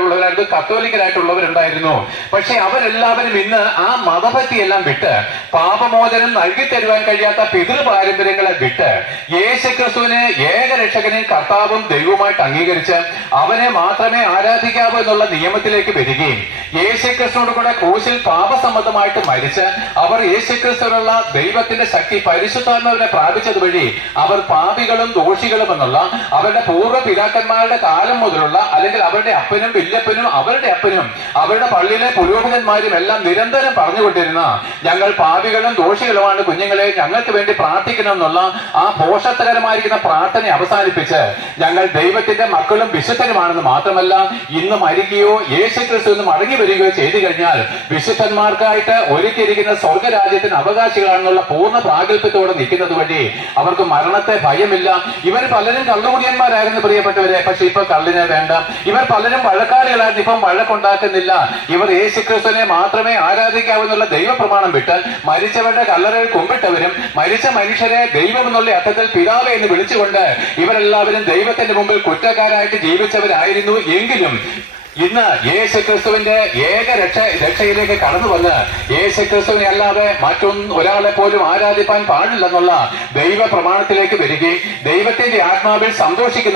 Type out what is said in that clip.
ഉള്ളവരായിരുന്നു കത്തോലിക്കരായിട്ടുള്ളവരുണ്ടായിരുന്നു. പക്ഷെ അവരെല്ലാവരും ഇന്ന് ആ മതഭക്തിയെല്ലാം വിട്ട് പാപമോചനം നൽകി തരുവാൻ കഴിയാത്ത പിതൃ പാരമ്പര്യങ്ങളെ വിട്ട് യേശുക്രിസ്തുവിനെ ഏകരക്ഷകനെയും കർത്താവും ദൈവവുമായിട്ട് അംഗീകരിച്ച് അവനെ മാത്രമേ ആരാധിക്കാവൂ എന്നുള്ള നിയമത്തിലേക്ക് വരികയും യേശുക്രിസ്തുവിനോട് കൂടെ ക്രൂശിൽ പാപസംബന്ധമായിട്ട് മരിച്ച് അവർ യേശുക്രിസ്തുവിനുള്ള ദൈവത്തിന്റെ ശക്തി പരിശുദ്ധാത്മാവിനെ പ്രാപിച്ചത് വഴി അവർ പാപികളും ദോഷികളും എന്നുള്ള അവരുടെ പൂർവ പിതാക്കന്മാരുടെ കാലം മുതലുള്ള അല്ലെങ്കിൽ അവരുടെ അപ്പനും വില്ലപ്പനും അവരുടെ അപ്പനും അവരുടെ പള്ളിയിലെ പുരോഹിതന്മാരും എല്ലാം നിരന്തരം പറഞ്ഞുകൊണ്ടിരുന്ന ഞങ്ങൾ പാപികളും ദോഷികളുമാണ് കുഞ്ഞുങ്ങളെ ഞങ്ങൾക്ക് വേണ്ടി പ്രാർത്ഥിക്കണം എന്നുള്ള ആ പോഷത്തകരമായിരിക്കുന്ന പ്രാർത്ഥന അവസാനിപ്പിച്ച് ഞങ്ങൾ ദൈവത്തിന്റെ മക്കളും വിശുദ്ധരുമാണെന്ന് മാത്രമല്ല ഇന്ന് മരിക്കുകയോ യേശു ക്രിസ്തു മടങ്ങി വരികയോ ചെയ്തു കഴിഞ്ഞാൽ വിശുദ്ധന്മാർക്കായിട്ട് ഒരുക്കിയിരിക്കുന്ന സ്വർഗരാജ്യത്തിന് അവകാശികളാണെന്നുള്ള പൂർണ പ്രാഗൽഭ്യത്തോടെ നിൽക്കുന്നത് വഴി അവർക്ക് മരണത്തെ ഭയമില്ല. ഇവർ പലരും കള്ളുകുടിയന്മാരായിരുന്നു പ്രിയപ്പെട്ടവരെ. പക്ഷെ ഇപ്പൊ കള്ളിനെ വേണ്ട. ഇവർ പലരും വഴക്കാളികളായിരുന്നു. ഇപ്പം വഴക്കുണ്ടാക്കുന്നില്ല. ഇവർ യേശുക്രിസ്തുവിനെ മാത്രമേ ആരാധിക്കാവെന്നുള്ള ദൈവപ്രമാണം വിട്ട് മരിച്ചവരുടെ കല്ലറയിൽ കുമ്പിട്ടവരും മരിച്ച മനുഷ്യരെ ദൈവം എന്നുള്ള അർത്ഥത്തിൽ പിതാവ് എന്ന് വിളിച്ചുകൊണ്ട് ഇവരെല്ലാവരും ദൈവത്തിന്റെ മുമ്പിൽ കുറ്റക്കാരായിട്ട് ജീവിച്ചവരായിരുന്നു എങ്കിലും ഇന്ന് യേശു ക്രിസ്തുവിന്റെ ഏക രക്ഷ രക്ഷയിലേക്ക് കടന്നു വന്ന് യേശു ക്രിസ്തുവിനെ അല്ലാതെ മറ്റൊന്നും ഒരാളെ പോലും ആരാധിപ്പാൻ പാടില്ലെന്നുള്ള ദൈവ പ്രമാണത്തിലേക്ക് വരികയും ദൈവത്തിന്റെ ആത്മാവിൽ സന്തോഷിക്കുന്ന